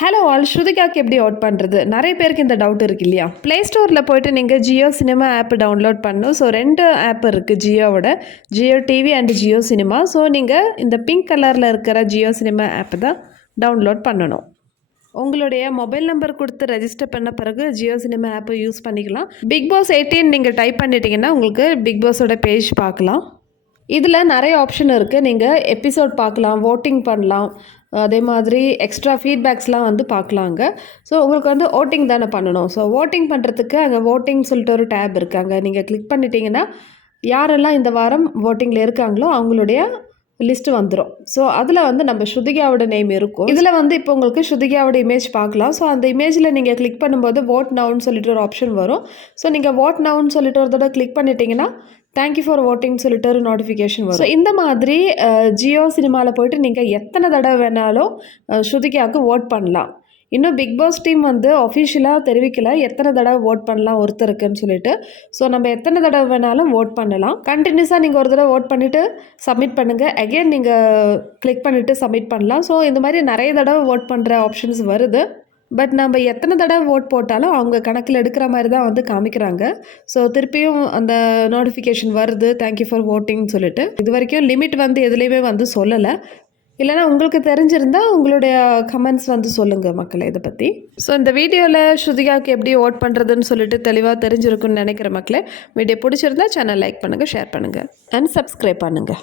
Hello all, ஸ்ருதிகாக்கு எப்படி out பண்ணுறது? நிறைய பேருக்கு இந்த டவுட் இருக்கு இல்லையா? ப்ளே ஸ்டோரில் போய்ட்டு நீங்கள் ஜியோ சினிமா ஆப் டவுன்லோட் பண்ணணும். ஸோ 2 ஆப் இருக்குது ஜியோவோட, Jio TV and Jio cinema. So நீங்கள் இந்த பிங்க் கலரில் இருக்கிற ஜியோ சினிமா ஆப் தான் டவுன்லோட் பண்ணணும். உங்களுடைய மொபைல் நம்பர் கொடுத்து ரெஜிஸ்டர் பண்ண பிறகு ஜியோ சினிமா ஆப்பை யூஸ் பண்ணிக்கலாம். பிக் பாஸ் 18 நீங்கள் டைப் பண்ணிட்டீங்கன்னா உங்களுக்கு பிக் பாஸோட பேஜ் பார்க்கலாம். இதில் நிறைய ஆப்ஷன் இருக்குது. நீங்கள் எபிசோட் பார்க்கலாம், வோட்டிங் பண்ணலாம், அதே மாதிரி எக்ஸ்ட்ரா ஃபீட்பேக்ஸ்லாம் வந்து பார்க்கலாங்க. ஸோ உங்களுக்கு வந்து வோட்டிங் தானே பண்ணணும். ஸோ வோட்டிங் பண்ணுறதுக்கு அங்கே வோட்டிங் சொல்லிட்டு ஒரு டேப் இருக்குது. அங்கே நீங்கள் கிளிக் பண்ணிட்டீங்கன்னா யாரெல்லாம் இந்த வாரம் வோட்டிங்கில் இருக்காங்களோ அவங்களுடைய லிஸ்ட்டு வந்துடும். ஸோ அதில் வந்து நம்ம ஸ்ருதிகாவோட நேம் இருக்கும். இதில் வந்து இப்போ உங்களுக்கு ஸ்ருதிகாவோட இமேஜ் பார்க்கலாம். ஸோ அந்த இமேஜில் நீங்கள் கிளிக் பண்ணும்போது வோட் நவுன்னு சொல்லிட்டு ஒரு ஆப்ஷன் வரும். ஸோ நீங்கள் வோட் நவுன்னு சொல்லிட்டு ஒரு தடவை கிளிக் பண்ணிட்டீங்கன்னா தேங்க்யூ ஃபார் வோட்டிங் சொல்லிட்டு ஒரு நோட்டிஃபிகேஷன் வரும். ஸோ இந்த மாதிரி ஜியோ சினிமாவில் போய்ட்டு நீங்கள் எத்தனை தடவை வேணாலும் ஸ்ருதிகாவுக்கு வோட் பண்ணலாம். இன்னும் பிக் பாஸ் டீம் வந்து அஃபிஷியலாக தெரிவிக்கலை எத்தனை தடவை வோட் பண்ணலாம் ஒருத்தருக்குன்னு சொல்லிட்டு. ஸோ நம்ம எத்தனை தடவை வேணாலும் வோட் பண்ணலாம். கண்டினியூஸாக நீங்கள் ஒரு தடவை வோட் பண்ணிவிட்டு சப்மிட் பண்ணுங்கள். அகெயின் நீங்கள் கிளிக் பண்ணிவிட்டு சப்மிட் பண்ணலாம். ஸோ இந்த மாதிரி நிறைய தடவை வோட் பண்ணுற ஆப்ஷன்ஸ் வருது. பட் நம்ம எத்தனை தடவை வோட் போட்டாலும் அவங்க கணக்கில் எடுக்கிற மாதிரி தான் வந்து காமிக்கிறாங்க. ஸோ திருப்பியும் அந்த நோட்டிஃபிகேஷன் வருது தேங்க்யூ ஃபார் வோட்டிங்னு சொல்லிட்டு. இது வரைக்கும் லிமிட் வந்து எதுலேயுமே வந்து சொல்லலை. இல்லைனா உங்களுக்கு தெரிஞ்சிருந்தால் உங்களுடைய கமெண்ட்ஸ் வந்து சொல்லுங்கள் மக்களை இதை பற்றி. ஸோ இந்த வீடியோவில் ஸ்ருதிகாவுக்கு எப்படி ஓட் பண்ணுறதுன்னு சொல்லிட்டு தெளிவாக தெரிஞ்சிருக்குன்னு நினைக்கிற மக்களே, வீடியோ பிடிச்சிருந்தா சேனல் லைக் பண்ணுங்கள், ஷேர் பண்ணுங்கள் அண்ட் சப்ஸ்கிரைப் பண்ணுங்கள்.